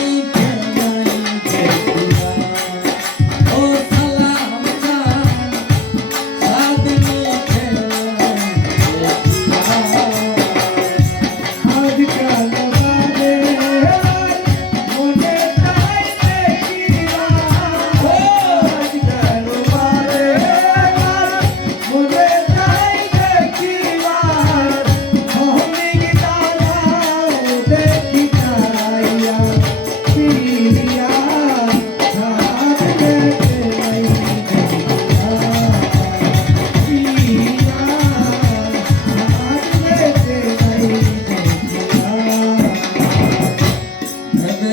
Thank you.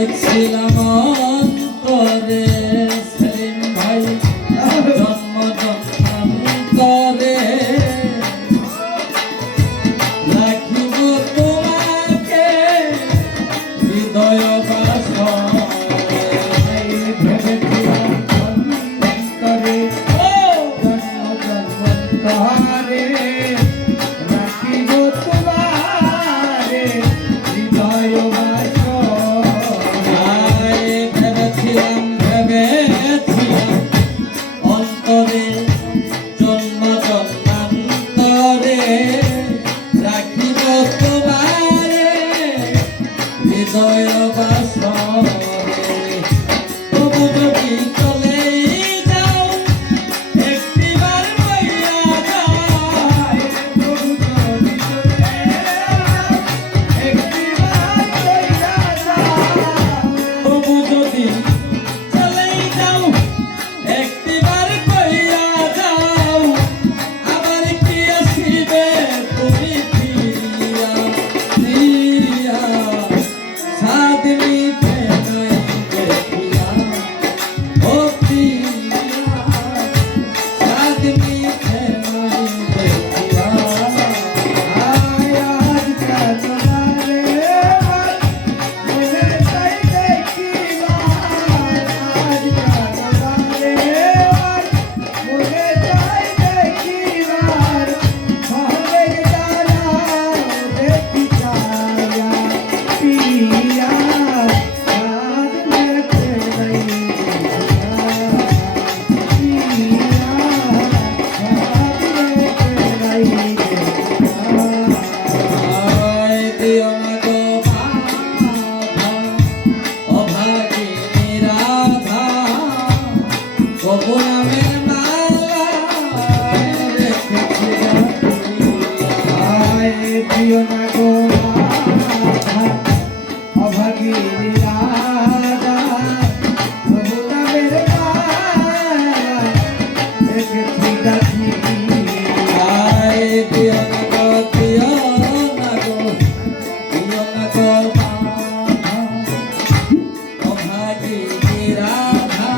দেখছিলাম Soy দিও না গো অভাগিনী রাজা বহুতাবের দেখেছি গাছি আয় দিও না গো, দিও না গো, দিও না গো অভাগিনী রাধা।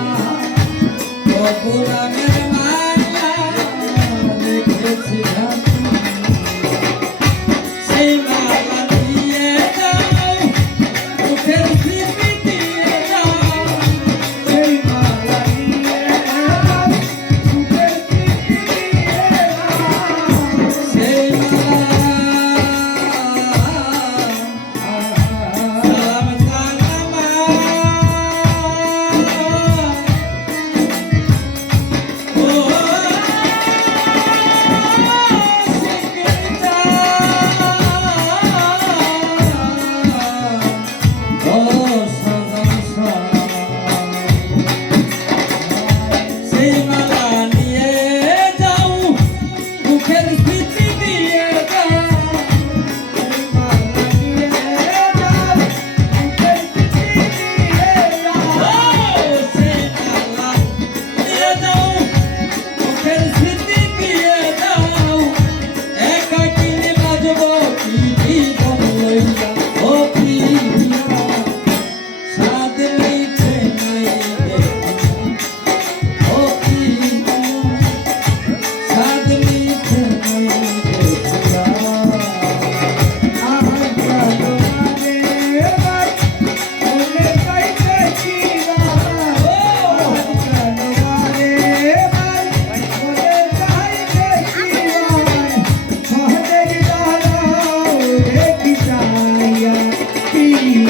বহুতাবের মায়া দেখেছি গাছি